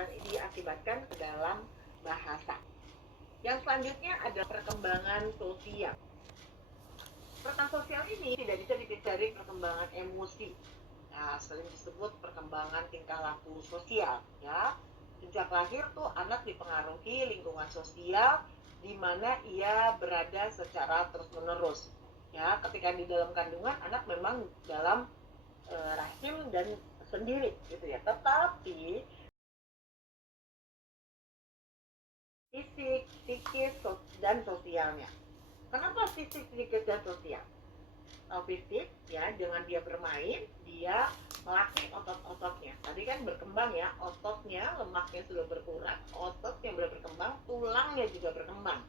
keterampilan ini diakibatkan ke dalam bahasa. Yang selanjutnya adalah perkembangan sosial. Perkembangan sosial ini tidak bisa dipisah dari perkembangan emosi. Nah, sering disebut perkembangan tingkah laku sosial, ya. Sejak lahir tuh anak dipengaruhi lingkungan sosial di mana ia berada secara terus-menerus. Ya, ketika di dalam kandungan anak memang dalam rahim dan sendiri gitu ya. Tetapi fisik, psikis, dan sosialnya. Kenapa fisik, psikis, dan sosial? Fisik ya, dengan dia bermain dia melatih otot-ototnya. Tadi kan berkembang ya, ototnya, lemaknya sudah berkurang, ototnya sudah berkembang, tulangnya juga berkembang,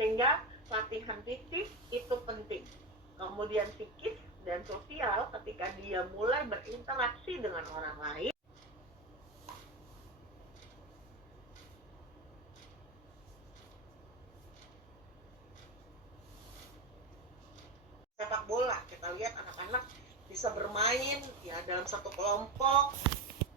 sehingga latihan fisik itu penting. Kemudian psikis dan sosial, ketika dia mulai berinteraksi dengan orang lain, sepak bola kita lihat anak-anak bisa bermain ya dalam satu kelompok.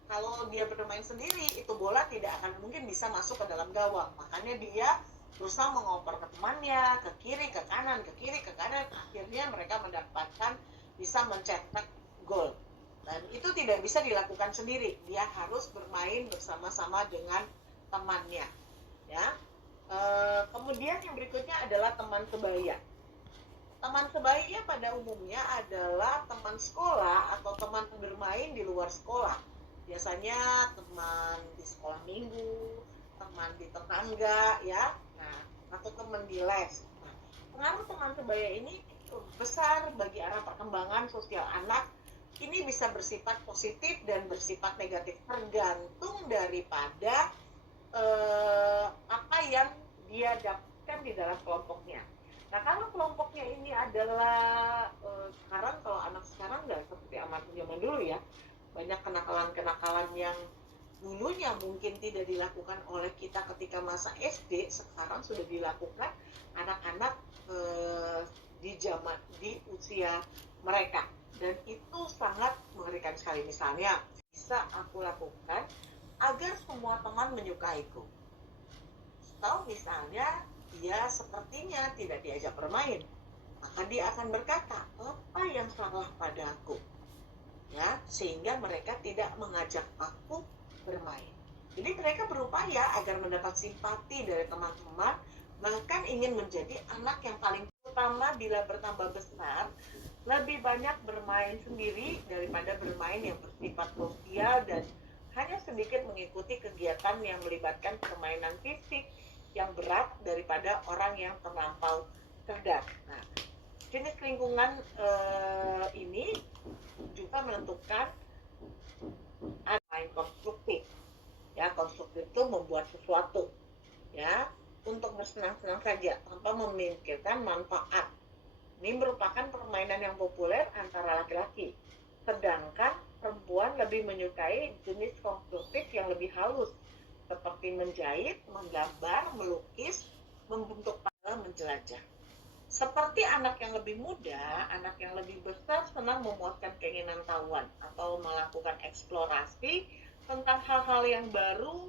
Kalau dia bermain sendiri itu bola tidak akan mungkin bisa masuk ke dalam gawang, makanya dia berusaha mengoper ke temannya, ke kiri ke kanan, ke kiri ke kanan, akhirnya mereka mendapatkan bisa mencetak gol. Dan itu tidak bisa dilakukan sendiri, dia harus bermain bersama-sama dengan temannya ya. Kemudian yang berikutnya adalah teman sebaya. Teman sebaya pada umumnya adalah teman sekolah atau teman bermain di luar sekolah. Biasanya teman di sekolah minggu, teman di tetangga ya, nah, atau teman di les. Nah, pengaruh teman sebaya ini besar bagi arah perkembangan sosial anak. Ini bisa bersifat positif dan bersifat negatif tergantung daripada apa yang dia dapatkan di dalam kelompoknya. Nah, kalau kelompoknya ini adalah sekarang, kalau anak sekarang nggak seperti anak zaman dulu ya, banyak kenakalan-kenakalan yang dulunya mungkin tidak dilakukan oleh kita ketika masa SD, sekarang sudah dilakukan anak-anak di usia mereka, dan itu sangat mengerikan sekali. Misalnya bisa aku lakukan agar semua teman menyukaiku, atau misalnya dia sepertinya tidak diajak bermain, maka dia akan berkata, apa yang salah padaku? Ya, sehingga mereka tidak mengajak aku bermain. Jadi mereka berupaya agar mendapat simpati dari teman-teman, bahkan ingin menjadi anak yang paling utama bila bertambah besar, lebih banyak bermain sendiri daripada bermain yang bersifat sosial dan hanya sedikit mengikuti kegiatan yang melibatkan permainan fisik yang berat daripada orang yang terlampau cerdas. Nah, jenis lingkungan ini juga menentukan main konstruktif. Ya, konstruktif itu membuat sesuatu ya untuk bersenang-senang saja tanpa memikirkan manfaat. Ini merupakan permainan yang populer antara laki-laki. Sedangkan perempuan lebih menyukai jenis konstruktif yang lebih halus, seperti menjahit, menggambar, melukis, membentuk puzzle, menjelajah. Seperti anak yang lebih muda, anak yang lebih besar senang memuaskan keinginan tahuan atau melakukan eksplorasi tentang hal-hal yang baru,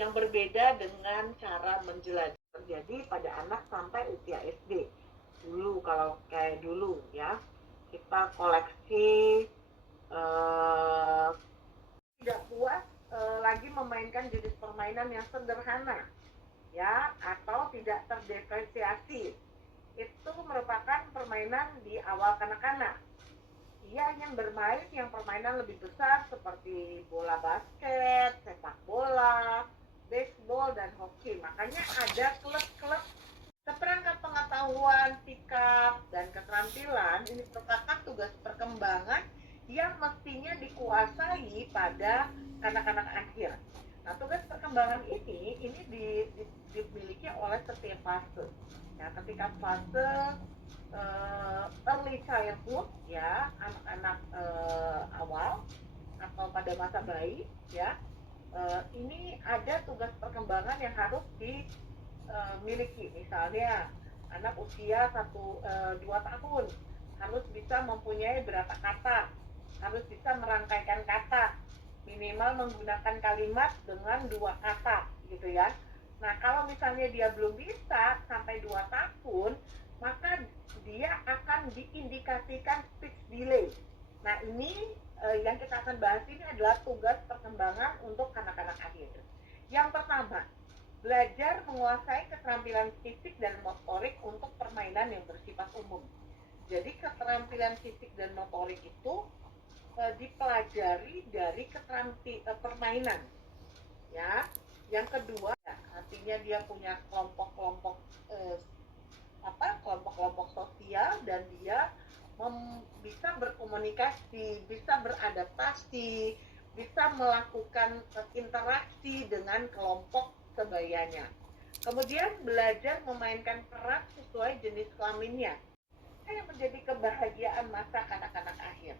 yang berbeda dengan cara menjelajah. Terjadi pada anak sampai usia SD. Dulu, kalau kayak dulu ya, kita koleksi tidak puas lagi memainkan jenis permainan yang sederhana ya, atau tidak terdepresiasi. Itu merupakan permainan di awal kanak-kanak. Ia ingin bermain yang permainan lebih besar seperti bola basket, sepak bola, baseball, dan hoki. Makanya ada klub-klub. Seperangkat pengetahuan, sikap, dan keterampilan ini merupakan tugas perkembangan yang mestinya dikuasai pada kanak-kanak akhir. Nah, tugas perkembangan ini dimiliki oleh setiap fase. Ya, ketika fase early childhood ya, anak-anak awal atau pada masa bayi ya, ini ada tugas perkembangan yang harus dimiliki. Misalnya anak usia 1-2 tahun harus bisa mempunyai berapa kata, harus bisa merangkaikan kata, minimal menggunakan kalimat dengan 2 kata gitu ya. Nah, kalau misalnya dia belum bisa sampai 2 tahun, maka dia akan diindikasikan speech delay. Nah, ini yang kita akan bahas ini adalah tugas perkembangan untuk anak-anak akhir. Yang pertama, belajar menguasai keterampilan fisik dan motorik untuk permainan yang bersifat umum. Jadi keterampilan fisik dan motorik itu dipelajari dari permainan, ya. Yang kedua, ya, artinya dia punya kelompok-kelompok kelompok-kelompok sosial dan dia bisa berkomunikasi, bisa beradaptasi, bisa melakukan interaksi dengan kelompok sebayanya. Kemudian belajar memainkan peran sesuai jenis kelaminnya. Yang menjadi kebahagiaan masa kanak-kanak akhir.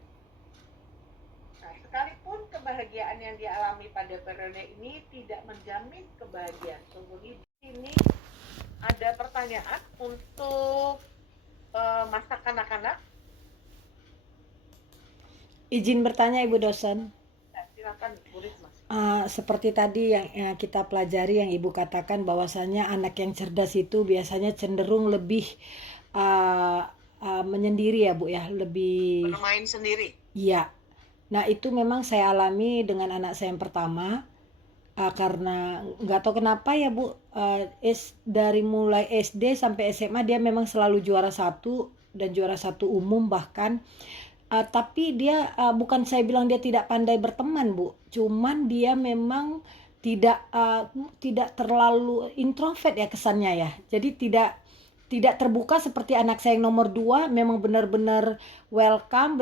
Nah, sekalipun kebahagiaan yang dialami pada periode ini tidak menjamin kebahagiaan seumur hidup. Ini ada pertanyaan untuk masa kanak-kanak. Izin bertanya Ibu dosen. Ya, silakan Bu Risma. Seperti tadi yang kita pelajari, yang Ibu katakan bahwasannya anak yang cerdas itu biasanya cenderung lebih menyendiri ya Bu ya, lebih bermain sendiri. Iya. Nah itu memang saya alami dengan anak saya yang pertama, karena nggak tahu kenapa ya Bu, dari mulai SD sampai SMA dia memang selalu juara satu dan juara satu umum bahkan. Tapi dia bukan saya bilang dia tidak pandai berteman Bu, cuman dia memang tidak terlalu introvert ya kesannya ya. Jadi tidak terbuka seperti anak saya yang nomor 2, memang benar-benar welcome,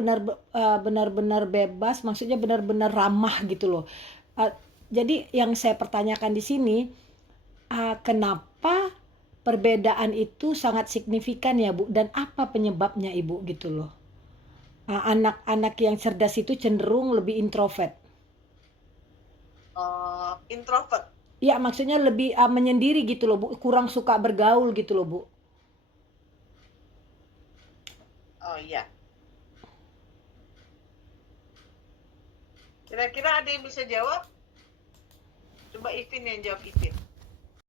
benar-benar bebas, maksudnya benar-benar ramah gitu loh. Jadi yang saya pertanyakan di sini, kenapa perbedaan itu sangat signifikan ya Bu, dan apa penyebabnya Ibu gitu loh? Anak-anak yang cerdas itu cenderung lebih introvert. Introvert. Iya, maksudnya lebih menyendiri gitu loh Bu, kurang suka bergaul gitu loh Bu. Oh iya. Kira-kira ada yang bisa jawab? Coba Ipin yang jawab, Ipin.